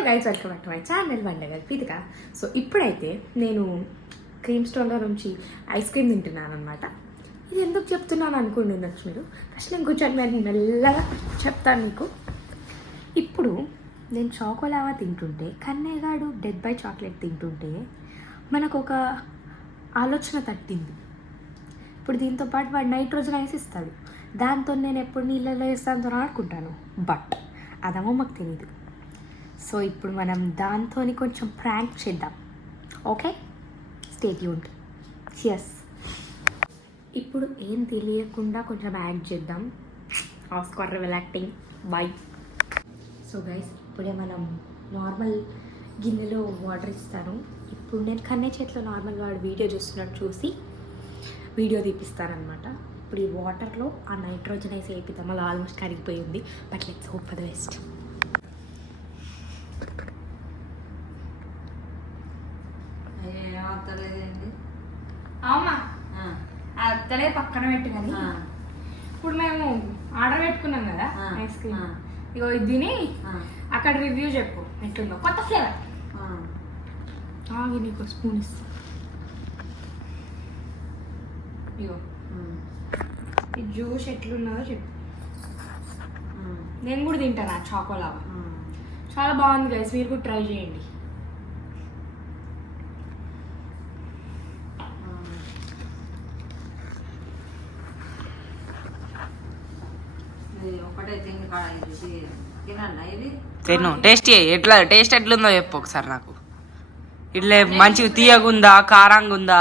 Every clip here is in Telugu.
Hello guys, welcome back to my channel వండగల్ ప్రీతిక. సో ఇప్పుడైతే నేను క్రీమ్ స్టోన్లో నుంచి ఐస్ క్రీమ్ తింటున్నాను అనమాట. ఇది ఎందుకు చెప్తున్నాను అనుకోండి ఉండొచ్చు మీరు. ఫస్ట్ నేను కొంచెం మెల్లగా చెప్తాను మీకు. ఇప్పుడు నేను చాకోలావా తింటుంటే, కన్నయ్యగాడు డెడ్ బై చాక్లెట్ తింటుంటే మనకు ఒక ఆలోచన తట్టింది. ఇప్పుడు దీంతో పాటు వాడు నైట్రోజన్ ఐస్ ఇస్తాడు, దాంతో నేను ఎప్పుడు నీళ్ళలో వేస్తాను అనుకుంటాను. బట్ అదేమో మాకు తెలియదు. సో ఇప్పుడు మనం దాంతో కొంచెం ప్రాంక్ చేద్దాం. Okay, stay tuned. చియర్స్. ఇప్పుడు ఏం తెలియకుండా కొంచెం యాడ్ చేద్దాం. Oscar level acting. By. So guys, ఇప్పుడే మనం నార్మల్ గిన్నెలో వాటర్ ఇస్తాను. ఇప్పుడు నేను కన్నయ్య చేతిలో నార్మల్ వాడు వీడియో చూస్తున్నట్టు చూసి వీడియో తీపిస్తానమాట. ఇప్పుడు ఈ వాటర్లో ఆ నైట్రోజన్ ఐస్ వేపిద్దాం. అలా ఆల్మోస్ట్ కరిగిపోయింది, but let's hope for the best. అవునా, అత్తలే పక్కన పెట్టు. కానీ ఇప్పుడు మేము ఆర్డర్ పెట్టుకున్నాం కదా ఐస్ క్రీమ్, ఇగో ఇది తిని అక్కడ రివ్యూ చెప్పు ఎట్లుందో. కొత్త ఫ్లేవర్. ఆగి నీకు స్పూన్ ఇస్తా. ఇగో ఈ జ్యూస్ ఎట్లున్నదో చెప్పు. నేను కూడా తింటాను ఆ చాకోలావా. చాలా బాగుంది గైస్, మీరు కూడా ట్రై చేయండి. తిను, టేస్ట్ ఎట్లా, టేస్ట్ ఎట్లుందో చెప్పు ఒకసారి నాకు. ఇట్లా మంచిగా తీయగుందా, కారంగా ఉందా,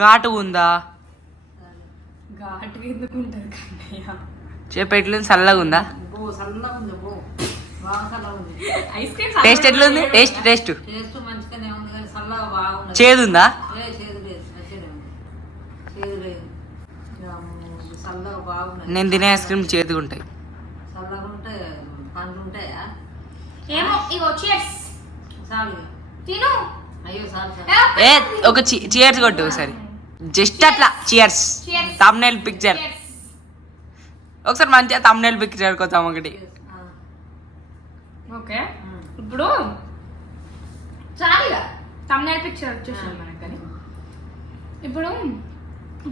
ఘాటు ఉందా? ఘాటు ఎందుకు ఉంటుంది కన్నయ్య? చెప్పు ఎట్లుంది, చల్లగా ఉందా? టేస్ట్ ఎట్లుంది? టేస్ట్ చేదుందా? నేను తినే ఐస్ క్రీమ్ చేదుగా ఉంటాయి. ఏ ఒక చియర్స్ కొట్టు ఒకసారి, జస్ట్ అట్లా చియర్స్. థంబ్నెయిల్ పిక్చర్ ఒకసారి మంచిగా థంబ్నెయిల్ పిక్చర్ కొద్దాం ఒకటి. ఓకే, ఇప్పుడు చాలుగా థంబ్నెయిల్ పిక్చర్ వచ్చేసింది మనకి. కానీ ఇప్పుడు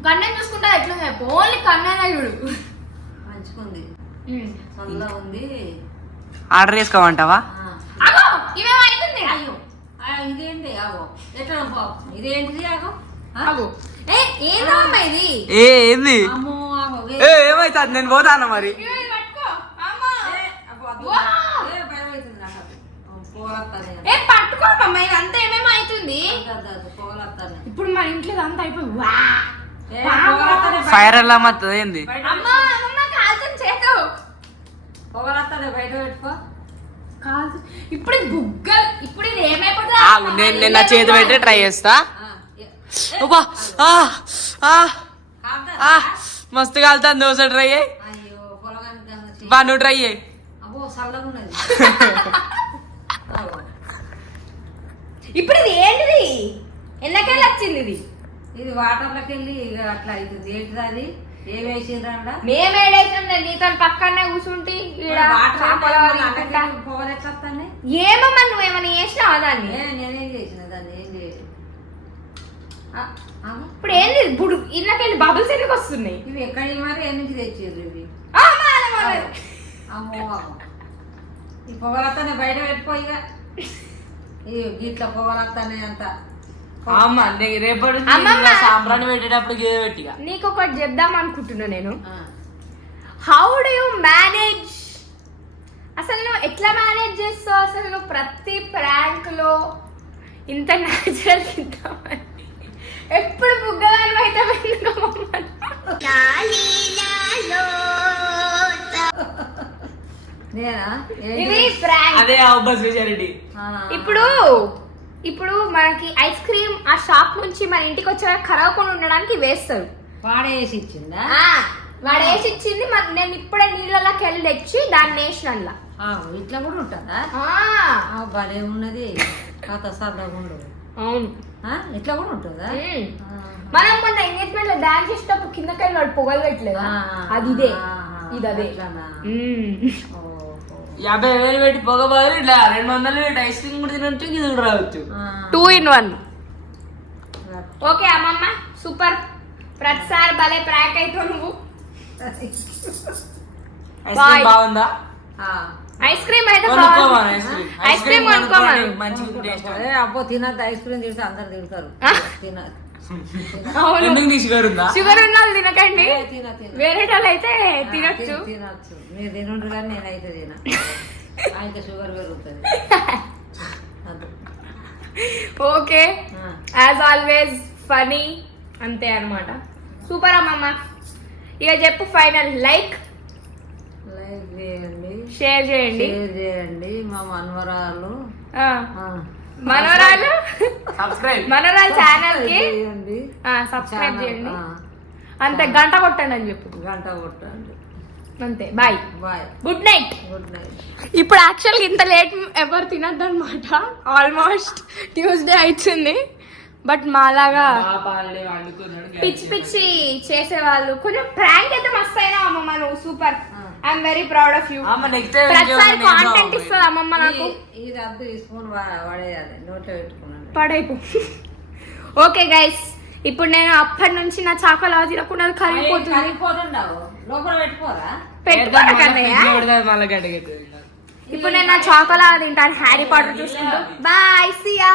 కన్నయ్య చూసుకుంటా ఎట్లా చెప్పు. ఓన్లీ కన్నయ్య చూడు. మంచిగుంది, చల్లగా ఉంది. ఆర్డర్ చేసుకోమంటావా? అగో ఇవేమైతుంది. అయ్యో ఇదేంటి? ఆగో ఎట్లా ఇదేంటిది? ఆగో అగో ఏందమ్మా ఇది? ఏంది? అమ్మో ఆగో ఏమైతుంది? నేను పోతాను మరి. పట్టుకోమమ్మా, ఇదంతా ఏమేమో అవుతుంది. ఇప్పుడు మన ఇంట్లో అంతా అయిపోయి ఫైర్ ఎలా మత్తది ఏంది? బయట పెట్టుకో. ఇప్పుడు బుగ్గలు, ఇప్పుడు ఇది ఏమైపోతుంది? నేను నా చేతి పెట్టి ట్రై చేస్తా. మస్తు కాలుతాను. దోశ ట్రై అయ్యి. నువ్వు ట్రై అయ్యి. ఇప్పుడు ఇది ఏంటిది? ఎన్నకెళ్ళి వచ్చింది ఇది? ఇది వాటర్లోకి వెళ్ళి అట్లా అవుతుంది. ఏంటిది అది? ఏమేసిండ్రా? మేమేడేసాం. నేను నీతో పక్కనే కూర్చుంటే ఏమమ్మా నువ్వేమన్నా చేసినావా దాన్ని? నేనేం చేసిన దాన్ని? ఏం చేయలేదు. ఇప్పుడు ఏంది? ఇప్పుడు ఇళ్ళకెళ్ళి బబుల్స్ ఎందుకు వస్తున్నాయి? ఇవి ఎక్కడి మరి ఏ నుంచి తెచ్చారు ఇవి? అమ్మో ఈ పొగలత్తానే బయట పెట్టుకోయిగా. ఇట్లా పొగలత్తానే అంత సాంబ్రాన్ని పెట్టేటప్పుడు పెట్టిగా. నీకు ఒకటి చెప్దాం అనుకుంటున్నా నేను. How do you manage? అసలు నువ్వు ఎట్లా మేనేజ్ చేస్తావు? అసలు నువ్వు ప్రతి ప్రాంక్ లో ఇంత న్యాచురల్ తింటామని ఎప్పుడు బుగ్గదాని అయితే ఇప్పుడు మనకి ఐస్ క్రీమ్ ఆ షాప్ నుంచి మన ఇంటికి వచ్చే ఖరాబ్ ఉండడానికి వేస్తారు. వాడేసి ఇచ్చిందా? వాడేసి ఇచ్చింది. నేను ఇప్పుడే నీళ్ళలోకి వెళ్ళి తెచ్చి దాన్ని వేసిన. ఇట్లా కూడా ఉంటుందా? భలే ఉన్నది. అవును, ఇట్లా కూడా ఉంటుందా? మనం మొన్న ఎంగేజ్మెంట్ లో డాన్స్ చేసేటప్పుడు కిందకెళ్ళి వాడు పొగలు పెట్టలేదు. అది ఇదే, ఇది అదే. 50,000 పెట్టి పొగబారు ఇట్లా 200 పెట్టి ఐస్ క్రీమ్ కూడా తినంటే ఇది కూడా రావచ్చు. 2 in 1. ఓకే అమ్మమ్మ సూపర్. ప్రతిసారి భలే ప్రాక్ అవుతావు నువ్వు. ఐస్ క్రీమ్ బాగుందా? ఐస్ క్రీమ్ అయితే కొనుక్కోమను ఐస్ క్రీమ్ కొనుక్కోమను. మంచిగా టేస్ట్. అబ్బో తినద్దు, ఐస్ క్రీమ్ తింటే అందరు తింటారు. తినద్దు. ఎందుకు నీ షుగర్ ఉందా? షుగర్ ఉన్న వాళ్ళు తినకండి, తిన తిన వేరే వాళ్ళు అయితే తినొచ్చు. తినచ్చు, మీరు తినుండ్రు కానీ నేనైతే తిన. అయితే షుగర్ పెరుగుతుంది. ఓకే యాజ్ ఆల్వేస్ ఫనీ అంతే అన్నమాట. సూపర్ అమ్మమ్మ. ఇక చెప్పు ఫైనల్. లైక్ చేయండి, షేర్ చేయండి. షేర్ చేయండి. మా మనవరాలు మనవరాలు మనవరాలు ఛానల్ కి చేయండి, సబ్స్క్రైబ్ చేయండి. అంతే, గంట కొట్టండి అని చెప్పు. గంట కొట్టండి. అంతే. Bye bye, good night. Good night. ఇప్పుడు యాక్చువల్గా ఇంత లేట్ ఎవరు తినద్దు అనమాట. ఆల్మోస్ట్ ట్యూస్డే అవుతుంది. బట్ మాలాగా పిచ్చి పిచ్చి చేసేవాళ్ళు కొంచెం ప్రాంక్ అయితే మస్తు అయినా అమ్మమ్మ. నువ్వు super. I'm very proud of you. ప్రతిసారి కాంటెంట్ ఇస్తుంది అమ్మమ్మ నాకు. ఇది అద్దు ఈ స్పూన్ పడేయాలి, నోట్లో పెట్టుకున్నాను. పడైపో. ఓకే గైస్, ఇప్పుడు నేను అప్పటి నుంచి నా చాకలా తినకుండా కరిగిపోతుంది. కరిగిపోతుండవు, లోపల పెట్టుకోరా? ఇప్పుడు నేను నా చాకలా తింటాను హ్యారీ పాటర్ చూసుకుంటూ. Bye, see yeah.